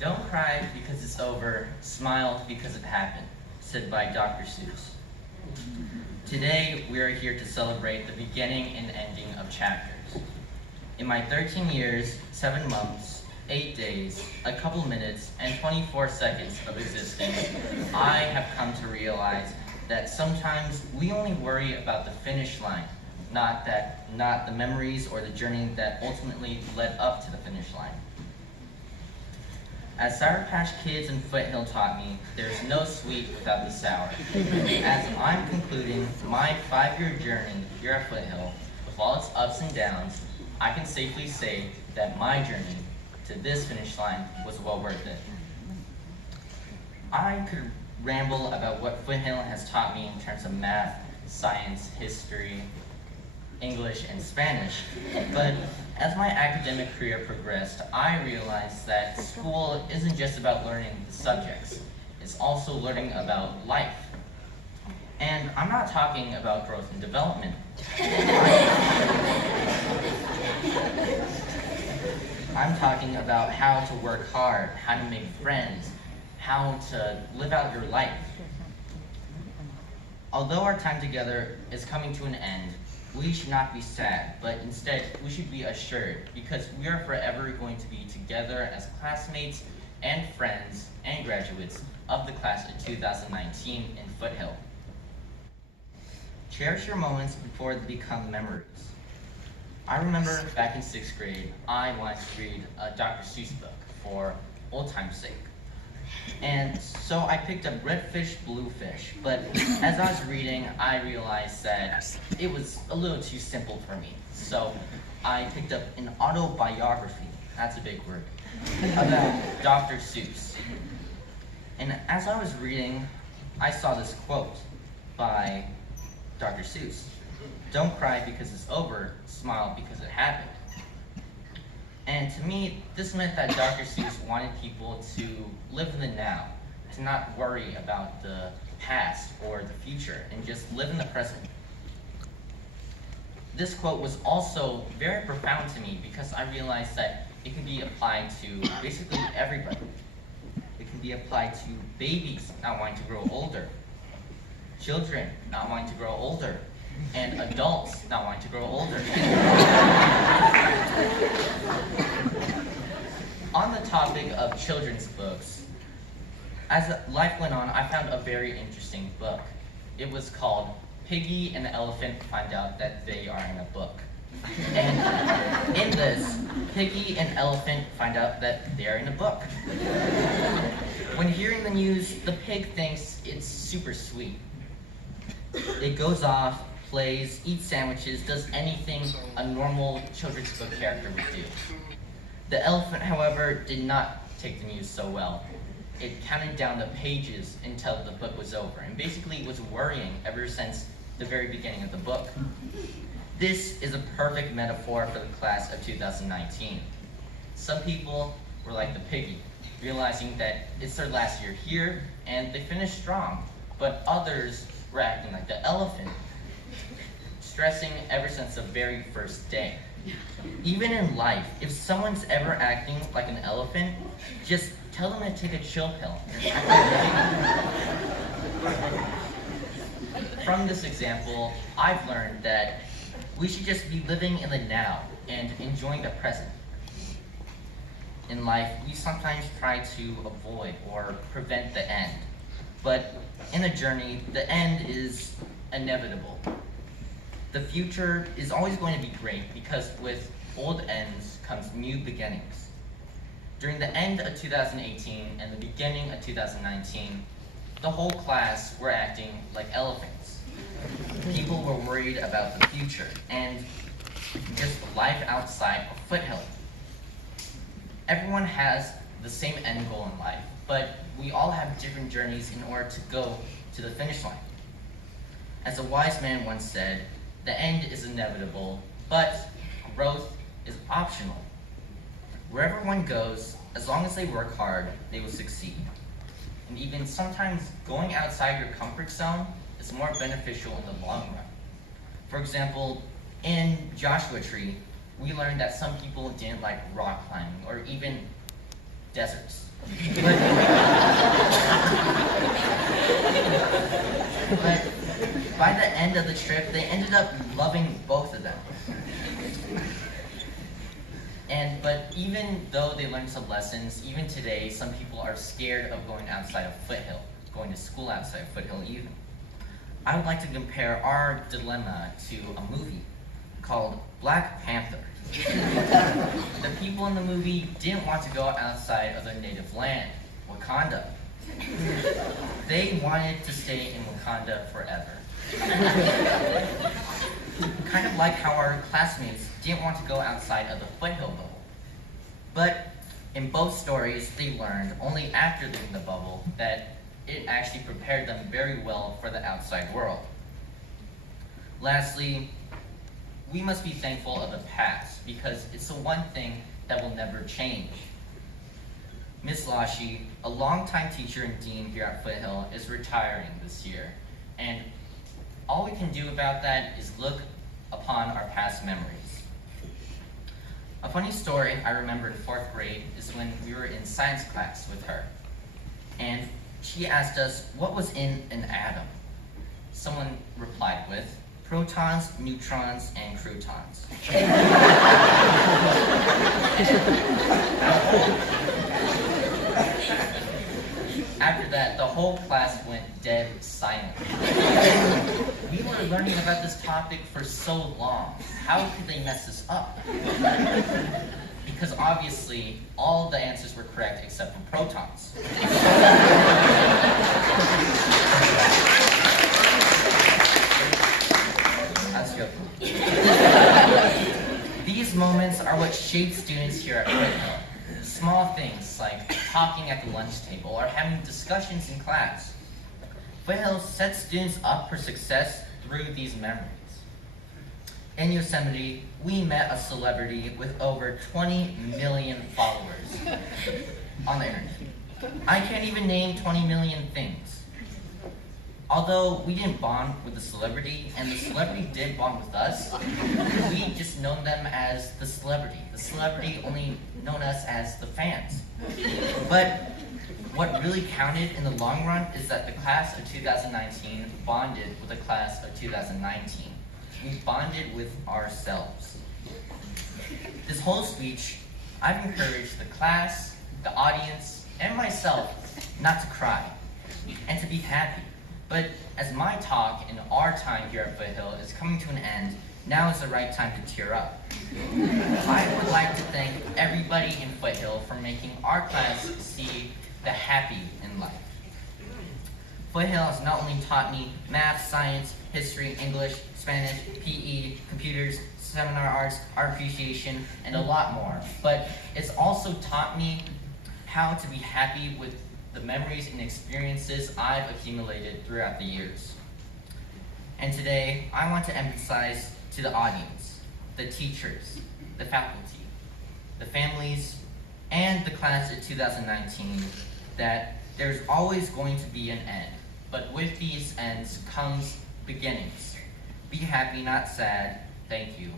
Don't cry because it's over, smile because it happened, said by Dr. Seuss. Today, we are here to celebrate the beginning and ending of chapters. In my 13 years, 7 months, 8 days, a couple minutes, and 24 seconds of existence, I have come to realize that sometimes we only worry about the finish line, not the memories or the journey that ultimately led up to the finish line. As Sour Patch Kids and Foothill taught me, there's no sweet without the sour. As I'm concluding my 5-year journey here at Foothill, with all its ups and downs, I can safely say that my journey to this finish line was well worth it. I could ramble about what Foothill has taught me in terms of math, science, history, English, and Spanish, but as my academic career progressed, I realized that school isn't just about learning the subjects, it's also learning about life. And I'm not talking about growth and development. I'm talking about how to work hard, how to make friends, how to live out your life. Although our time together is coming to an end, we should not be sad, but instead we should be assured, because we are forever going to be together as classmates and friends and graduates of the class of 2019 in Foothill. Cherish your moments before they become memories. I remember back in 6th grade, I wanted to read a Dr. Seuss book for old time's sake. And so I picked up Red Fish, Blue Fish, but as I was reading, I realized that it was a little too simple for me. So I picked up an autobiography, that's a big word, about Dr. Seuss. And as I was reading, I saw this quote by Dr. Seuss. Don't cry because it's over, smile because it happened. And to me, this meant that Dr. Seuss wanted people to live in the now, to not worry about the past or the future, and just live in the present. This quote was also very profound to me because I realized that it can be applied to basically everybody. It can be applied to babies not wanting to grow older, children not wanting to grow older, and adults not wanting to grow older. On the topic of children's books, as life went on, I found a very interesting book. It was called Piggy and the Elephant Find Out That They Are in a Book. And in this, Piggy and Elephant find out that they are in a book. When hearing the news, the pig thinks it's super sweet. It goes off, plays, eats sandwiches, does anything a normal children's book character would do. The elephant, however, did not take the news so well. It counted down the pages until the book was over, and basically was worrying ever since the very beginning of the book. This is a perfect metaphor for the class of 2019. Some people were like the piggy, realizing that it's their last year here, and they finished strong, but others were acting like the elephant, stressing ever since the very first day. Even in life, if someone's ever acting like an elephant, just tell them to take a chill pill. From this example, I've learned that we should just be living in the now and enjoying the present. In life, we sometimes try to avoid or prevent the end, but in a journey, the end is inevitable. The future is always going to be great because with old ends comes new beginnings. During the end of 2018 and the beginning of 2019, the whole class were acting like elephants. People were worried about the future and just life outside of Foothill. Everyone has the same end goal in life, but we all have different journeys in order to go to the finish line. As a wise man once said, the end is inevitable, but growth is optional. Wherever one goes, as long as they work hard, they will succeed. And even sometimes going outside your comfort zone is more beneficial in the long run. For example, in Joshua Tree, we learned that some people didn't like rock climbing or even deserts. But, but by the end of the trip, they ended up loving both of them. But even though they learned some lessons, even today, some people are scared of going outside of Foothill, going to school outside of Foothill even. I would like to compare our dilemma to a movie called Black Panther. The people in the movie didn't want to go outside of their native land, Wakanda. They wanted to stay in Wakanda forever. Kind of like how our classmates didn't want to go outside of the Foothill bubble. But in both stories, they learned only after leaving the bubble that it actually prepared them very well for the outside world. Lastly, we must be thankful of the past because it's the one thing that will never change. Ms. Lashi, a longtime teacher and dean here at Foothill, is retiring this year. And all we can do about that is look upon our past memories. A funny story I remember in 4th grade is when we were in science class with her. And she asked us what was in an atom. Someone replied with, protons, neutrons, and croutons. After that, the whole class went dead silent. We were learning about this topic for so long. How could they mess this up? Because obviously, all the answers were correct except for protons. That's good. These moments are what shape students here at Foothill. Small things like talking at the lunch table or having discussions in class. Foothill sets students up for success through these memories. In Yosemite, we met a celebrity with over 20 million followers on the internet. I can't even name 20 million things. Although we didn't bond with the celebrity, and the celebrity did bond with us, we just known them as the celebrity. The celebrity only known us as the fans. But what really counted in the long run is that the class of 2019 bonded with the class of 2019. We bonded with ourselves. This whole speech, I've encouraged the class, the audience, and myself not to cry, and to be happy. But as my talk and our time here at Foothill is coming to an end, now is the right time to tear up. I would like to thank everybody in Foothill for making our class see the happy in life. Foothill has not only taught me math, science, history, English, Spanish, PE, computers, seminar arts, art appreciation, and a lot more, but it's also taught me how to be happy with the memories and experiences I've accumulated throughout the years. And today, I want to emphasize to the audience, the teachers, the faculty, the families, and the class of 2019 that there's always going to be an end. But with these ends comes beginnings. Be happy, not sad. Thank you.